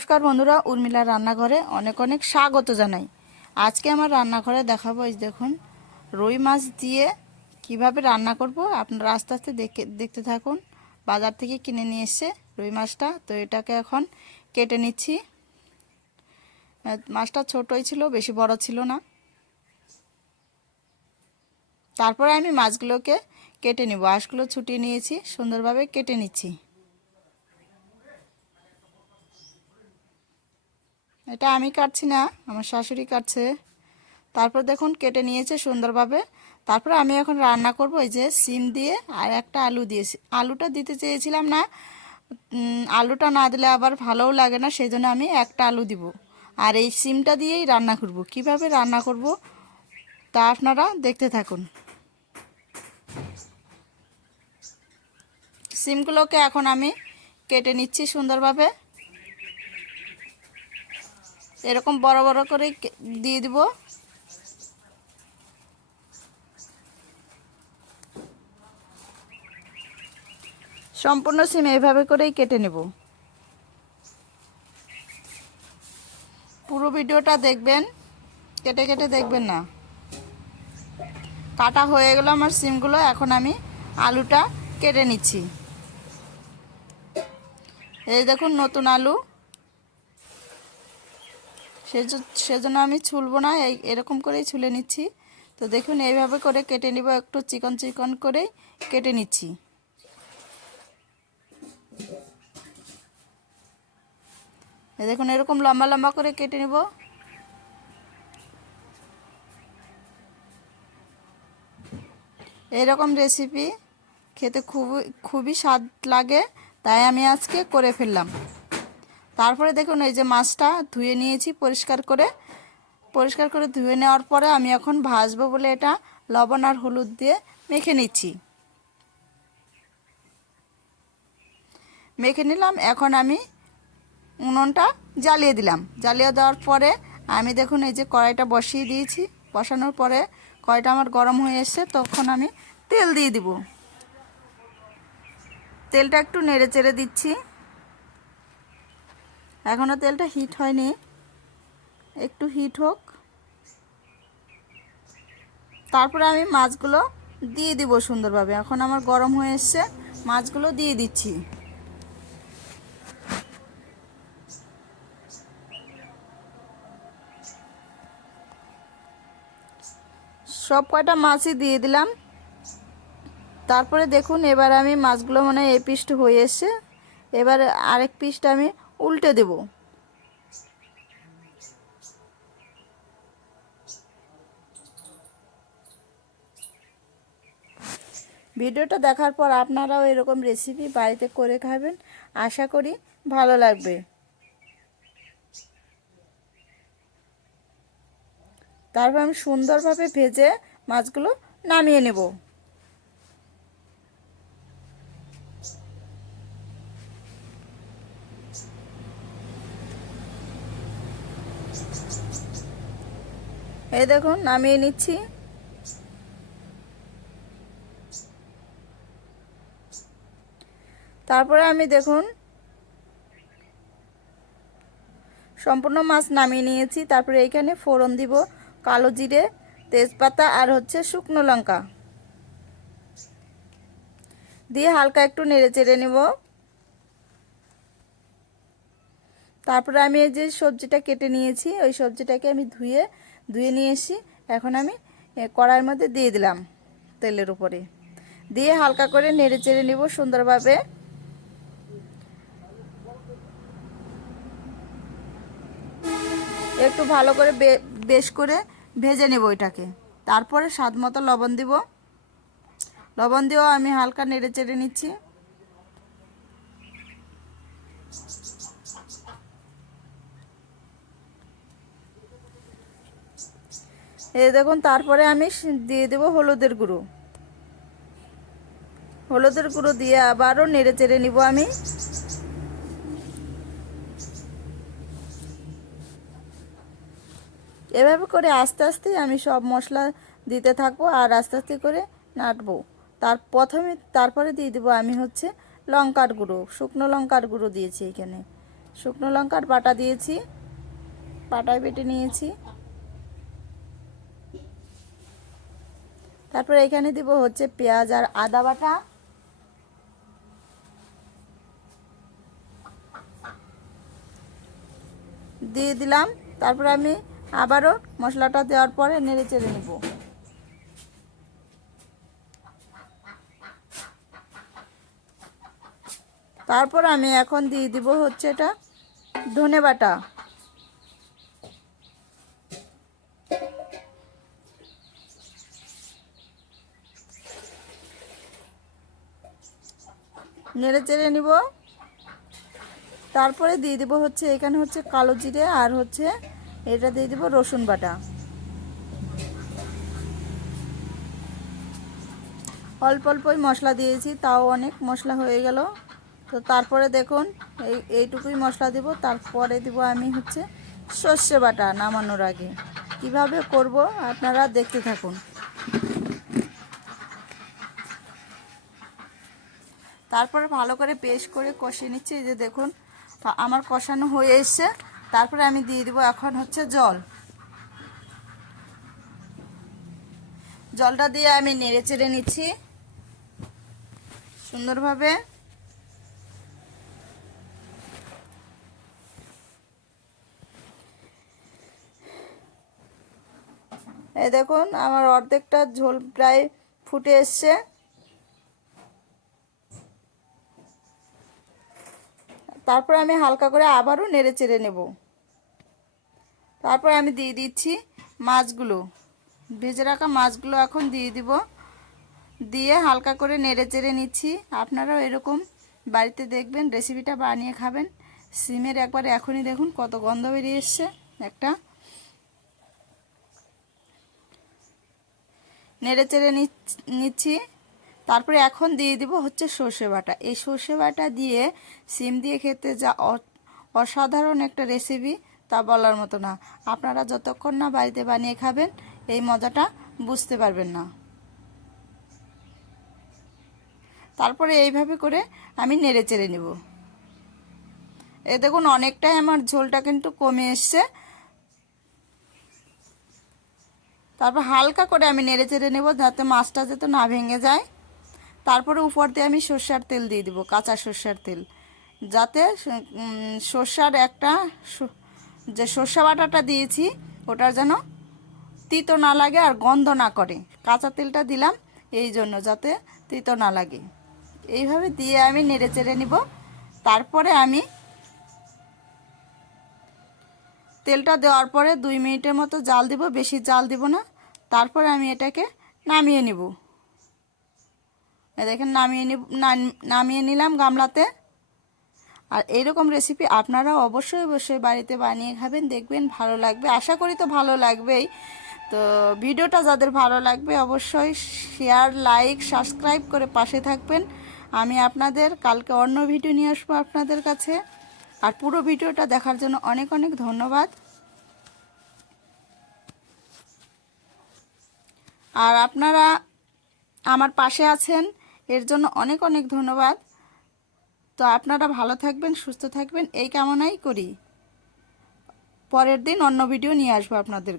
নমস্কার বন্ধুরা উর্মিলা রান্নাঘরে অনেক অনেক স্বাগত জানাই। আজকে আমার রান্নাঘরে দেখাবো এই দেখুন, রুই মাছ দিয়ে কীভাবে রান্না করব। আপনারা আস্তে আস্তে দেখে দেখতে থাকুন। বাজার থেকে কিনে নিয়ে এসছে রুই মাছটা, তো এটাকে এখন কেটে নিচ্ছি। মাছটা ছোটই ছিল, বেশি বড় ছিল না। তারপরে আমি মাছগুলোকে কেটে নিব। আঁশগুলো ছুটিয়ে নিয়েছি, সুন্দরভাবে কেটে নিচ্ছি। এটা আমি কাটছি না, আমার শাশুড়ি কাটছে। তারপর দেখুন কেটে নিয়েছে সুন্দরভাবে। তারপর আমি এখন রান্না করব এই যে সিম দিয়ে আর একটা আলু দিয়েছি আলুটা দিতে চেয়েছিলাম না আলুটা না দিলে আবার ভালোও লাগে না সেই জন্য আমি একটা আলু দিব। আর এই সিমটা দিয়েই রান্না করব। কীভাবে রান্না করব তা আপনারা দেখতে থাকুন। সিমগুলোকে এখন আমি কেটে নিচ্ছি সুন্দরভাবে। এরকম বড় বড় করে দিয়ে দিব। সম্পূর্ণ সিম এইভাবে করেই কেটে নেব। পুরো ভিডিওটা দেখবেন, কেটে কেটে দেখবেন না। কাটা হয়ে গেল আমার সিমগুলো, এখন আমি আলুটা কেটে নিচ্ছি। এই দেখুন নতুন আলু। সেজন্য আমি ছুলবো না, এই এরকম করেই ছুলে নিচ্ছি। তো দেখুন, এইভাবে করে কেটে নিব, একটু চিকন চিকন করেই কেটে নিচ্ছি। দেখুন, এরকম লম্বা লম্বা করে কেটে নিব। এরকম রেসিপি খেতে খুবই খুবই স্বাদ লাগে, তাই আমি আজকে করে ফেললাম। তারপরে দেখুন, এই যে মাছটা ধুয়ে নিয়েছি পরিষ্কার করে। পরিষ্কার করে ধুয়ে নেওয়ার পরে আমি এখন ভাজবো বলে এটা লবণ আর হলুদ দিয়ে মেখে নিচ্ছি। মেখে নিলাম, এখন আমি উনুনটা জ্বালিয়ে দিলাম। জ্বালিয়ে দেওয়ার পরে আমি দেখুন, এই যে কড়াইটা বসিয়ে দিয়েছি। বসানোর পরে কড়াইটা আমার গরম হয়ে এসছে, তখন আমি তেল দিয়ে দিব। তেলটা একটু নেড়ে চেড়ে দিচ্ছি। এখনও তেলটা হিট হয়নি। একটু হিট হোক। তারপরে আমি মাছগুলো দিয়ে দিব সুন্দরভাবে। এখন আমার গরম হয়ে এসছে, মাছগুলো দিয়ে দিচ্ছি। সব কয়টা মাছই দিয়ে দিলাম। তারপরে দেখুন, এবার আমি মাছগুলো মানে এই পিসটা হয়ে এসছে। এবার আরেক পিসটা আমি উল্টে দেব। ভিডিওটা দেখার পর আপনারাও এরকম রেসিপি বাড়িতে করে খাবেন। আশা করি ভালো লাগবে। তারপর আমি সুন্দরভাবে ভেজে মাছগুলো নামিয়ে নেব। এই দেখুন, নামিয়ে নিচ্ছি। তারপরে আমি দেখুন, সম্পূর্ণ মাছ নামিয়ে নিয়েছি। তারপরে এইখানে ফোড়ন দিব, কালো জিরে, তেজপাতা আর হচ্ছে শুকনো লঙ্কা। দিয়ে হালকা একটু নেড়ে চেড়ে নেব। তারপরে আমি এই যে সবজিটা কেটে নিয়েছি, ওই সবজিটাকে আমি ধুয়ে ধুয়ে নিয়ে এসি এখন আমি কড়াইয়ের মধ্যে দিয়ে দিলাম তেলের উপরে। দিয়ে হালকা করে নেড়ে চেড়ে নিব সুন্দরভাবে। একটু ভালো করে বেশ করে ভেজে নেব এটাকে তারপরে স্বাদ মতো লবণ দিব। লবণ দিয়েও আমি হালকা নেড়ে চেড়ে নিচ্ছি। এই দেখুন, তারপরে আমি দিয়ে দেব হলুদের গুঁড়ো। হলুদের গুঁড়ো দিয়ে আবারও নেড়ে চেড়ে নিব আমি। এভাবে করে আস্তে আস্তে আমি সব মশলা দিতে থাকব আর আস্তে আস্তে করে নাটবো তার প্রথমে, তারপরে দিয়ে দেবো আমি হচ্ছে লঙ্কার গুঁড়ো, শুকনো লঙ্কার গুঁড়ো দিয়েছি এখানে। শুকনো লঙ্কার বাটা দিয়েছি, বাটায় বেটে নিয়েছি। তারপর এখানে দিব হচ্ছে পেঁয়াজ আর আদা বাটা। দিয়ে দিলাম। তারপর আমি আবারও মশলাটা দেওয়ার পরে নেড়ে চেড়ে নেব। তারপর আমি এখন দিয়ে দিব হচ্ছে এটা ধনে বাটা। নেড়ে চেড়ে নিব। তারপরে দিয়ে দেবো হচ্ছে এখানে হচ্ছে কালো জিরে আর হচ্ছে এটা দিয়ে দেবো রসুন বাটা। অল্প অল্পই মশলা দিয়েছি, তাও অনেক মশলা হয়ে গেল। তো তারপরে দেখুন, এই, এইটুকুই মশলা দিব। তারপরে দিব আমি হচ্ছে সর্ষে বাটা নামানোর আগে। কীভাবে করব আপনারা দেখতে থাকুন। তারপরে ভালো করে পেস্ট করে কষিয়ে নিচ্ছি। এই যে দেখুন আমার কষানো হয়ে এসছে। তারপরে আমি দিয়ে দেবো এখন হচ্ছে জল। জলটা দিয়ে আমি নেড়ে চেড়ে নিচ্ছি। সুন্দরভাবে। এই দেখুন, আমার অর্ধেকটা ঝোল প্রায় ফুটে এসছে। তারপর আমি হালকা করে আবারও নেড়ে চেড়ে নেব। তারপর আমি দিয়ে দিচ্ছি মাছগুলো। ভেজে রাখা মাছগুলো এখন দিয়ে দিব। দিয়ে হালকা করে নেড়ে চেড়ে নিচ্ছি। আপনারাও এরকম বাড়িতে দেখবেন, রেসিপিটা বানিয়ে খাবেন। সিমের একবার এখনই দেখুন কত গন্ধ বেরিয়ে এসছে একটা। নেড়ে চেড়ে নিচ্ছি। তারপরে এখন দিয়ে দিব হচ্ছে সর্ষে বাটা। এই সর্ষে বাটা দিয়ে সিম দিয়ে খেতে যা অসাধারণ একটা রেসিপি তা বলার মতো না। আপনারা যতক্ষণ না বাড়িতে বানিয়ে খাবেন, এই মজাটা বুঝতে পারবেন না। তারপরে এইভাবে করে আমি নেড়ে চেড়ে নেব। এ দেখুন, অনেকটাই আমার ঝোলটা কিন্তু কমে এসছে। তারপর হালকা করে আমি নেড়ে চেড়ে নেব, যাতে মাছটা যাতে না ভেঙে যায়। তারপরে উপর দিয়ে আমি সর্ষার তেল দিয়ে দিব, কাঁচা সর্ষার তেল। যাতে সর্ষার একটা যে সর্ষা বাটাটা দিয়েছি, ওটার যেন তিতো না লাগে আর গন্ধ না করে। কাঁচা তেলটা দিলাম, এই জন্য যাতে তিতো না লাগে। এইভাবে দিয়ে আমি নেড়ে চেড়ে নিব। তারপরে আমি তেলটা দেওয়ার পরে দুই মিনিটের মতো জাল দিব, বেশি জাল দিব না। তারপরে আমি এটাকে নামিয়ে নিব। দেখেন, নামিয়ে নামিয়ে নিলাম গামলাতে। আর এইরকম রেসিপি আপনারাও অবশ্যই অবশ্যই বাড়িতে বানিয়ে খাবেন, দেখবেন ভালো লাগবে। আশা করি তো ভালো লাগবেই। তো ভিডিওটা যাদের ভালো লাগবে, অবশ্যই শেয়ার লাইক সাবস্ক্রাইব করে পাশে থাকবেন। আমি আপনাদের, কালকে অন্য ভিডিও নিয়ে আসব আপনাদের কাছে। আর পুরো ভিডিওটা দেখার জন্য অনেক অনেক ধন্যবাদ। আর আপনারা আমার পাশে আছেন। এর জন্য অনেক অনেক ধন্যবাদ। তো আপনারা ভালো থাকবেন, সুস্থ থাকবেন, এই কামনাই করি। পরের দিন অন্য ভিডিও নিয়ে আসব আপনাদের